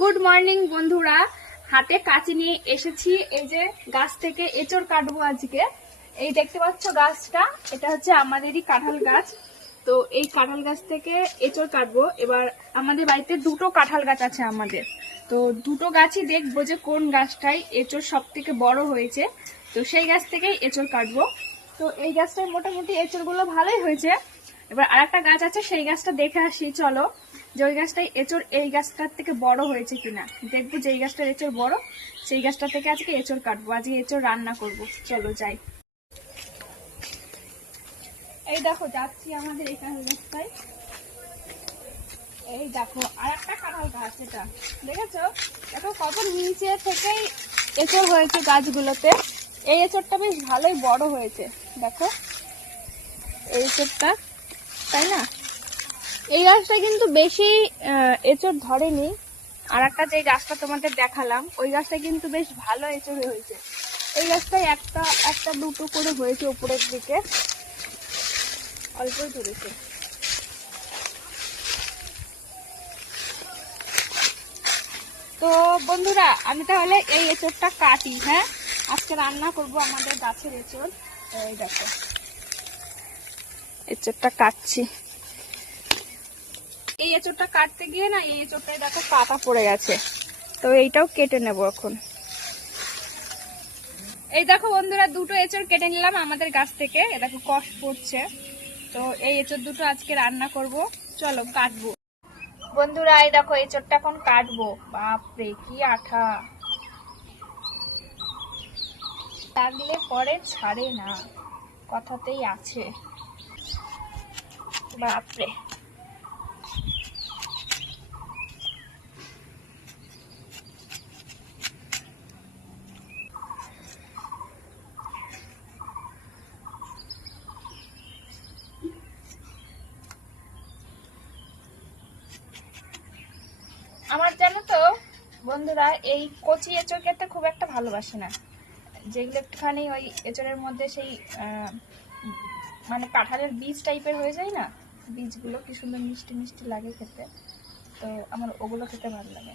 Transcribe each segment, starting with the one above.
Good morning বন্ধুরা, হাতে কাঁচি নিয়ে এসেছি। এই যে গাছ থেকে এঁচড় কাটবো আজকে। এই দেখতে পাচ্ছ গাছটা, এটা হচ্ছে আমাদেরই কাঁঠাল গাছ। তো এই কাঁঠাল গাছ থেকে এঁচড় কাটবো। এবার আমাদের বাড়িতে দুটো কাঁঠাল গাছ আছে আমাদের, তো দুটো গাছই দেখবো যে কোন গাছটাই এঁচড় সব থেকে বড় হয়েছে। তো সেই গাছ থেকেই এঁচড় কাটবো। তো এই গাছটায় মোটামুটি এঁচড়গুলো ভালোই হয়েছে। এবার আরেকটা গাছ আছে, সেই গাছটা দেখে আসি চলো, যে ওই গাছটাই এঁচড় এই গাছটার থেকে বড় হয়েছে কিনা। দেখবো যে এই গাছটার এঁচড় বড়, সেই গাছটা থেকে আজকে এঁচড় কাটবো, আজকে এঁচড় রান্না করব। চলো যাই। এই দেখো যাচ্ছি আমাদের এই কাঁঠাল গাছটায়। এই দেখো আর একটা কাঁঠাল গাছ, এটা দেখেছো? দেখো কত নিচে থেকেই এঁচড় হয়েছে গাছগুলোতে। এই এঁচড়টা বেশ ভালোই বড় হয়েছে, দেখো এই এঁচড়টা, তাই না? এই গাছটা কিন্তু বেশি এঁচড় ধরেনি। আর একটা যে গাছটা তোমাদের দেখালাম, ওই গাছটা কিন্তু বেশ ভালো এঁচড় হয়েছে। এই গাছটায় একটা একটা দুটো করে হয়েছে, উপরের দিকে অল্পই ধরেছে। তো বন্ধুরা, আমি তাহলে এই এঁচড়টা কাটি। হ্যাঁ, আজকে রান্না করব আমাদের গাছের এঁচড়। এই দেখো এঁচড়টা কাটছি। এই এঁচড়টা কাটতে গিয়ে না, এই এঁচড়টায় দেখো কাটা পড়ে গেছে, তো এইটাও কেটে নেব এখন। এই দেখো বন্ধুরা, দুটো এঁচড় কেটে নিলাম আমাদের গাছ থেকে। এ দেখো কষ পড়ছে। তো এই এঁচড় দুটো আজকে রান্না করব, চলো কাটবো। বন্ধুরা এই দেখো এঁচড়টা এখন কাটবো। বাপরে কি আঠা, লাগলে পরে ছাড়ে না, কথাতেই আছে। বাপরে, আমার জানো তো বন্ধুরা, এই কচি এঁচড় খেতে খুব একটা ভালোবাসি না। যেগুলো একটুখানি ওই এঁচড়ের মধ্যে সেই মানে কাঁঠালের বীজ টাইপের হয়ে যায় না, বীজগুলো কি সুন্দর মিষ্টি মিষ্টি লাগে খেতে, তো আমার ওগুলো খেতে ভালো লাগে।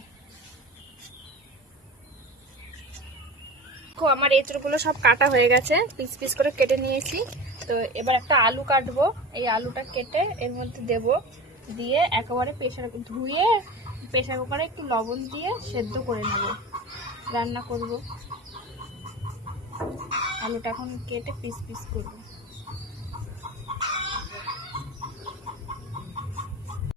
দেখো আমার এঁচড়গুলো সব কাটা হয়ে গেছে, পিস পিস করে কেটে নিয়েছি। তো এবার একটা আলু কাটবো। এই আলুটা কেটে এর মধ্যে দেব, দিয়ে একেবারে ধুয়ে প্রেসার কুকারে একটু লবণ দিয়ে সেদ্ধ করে নেব, রান্না করব। আলুটা এখন কেটে পিস পিস করবো।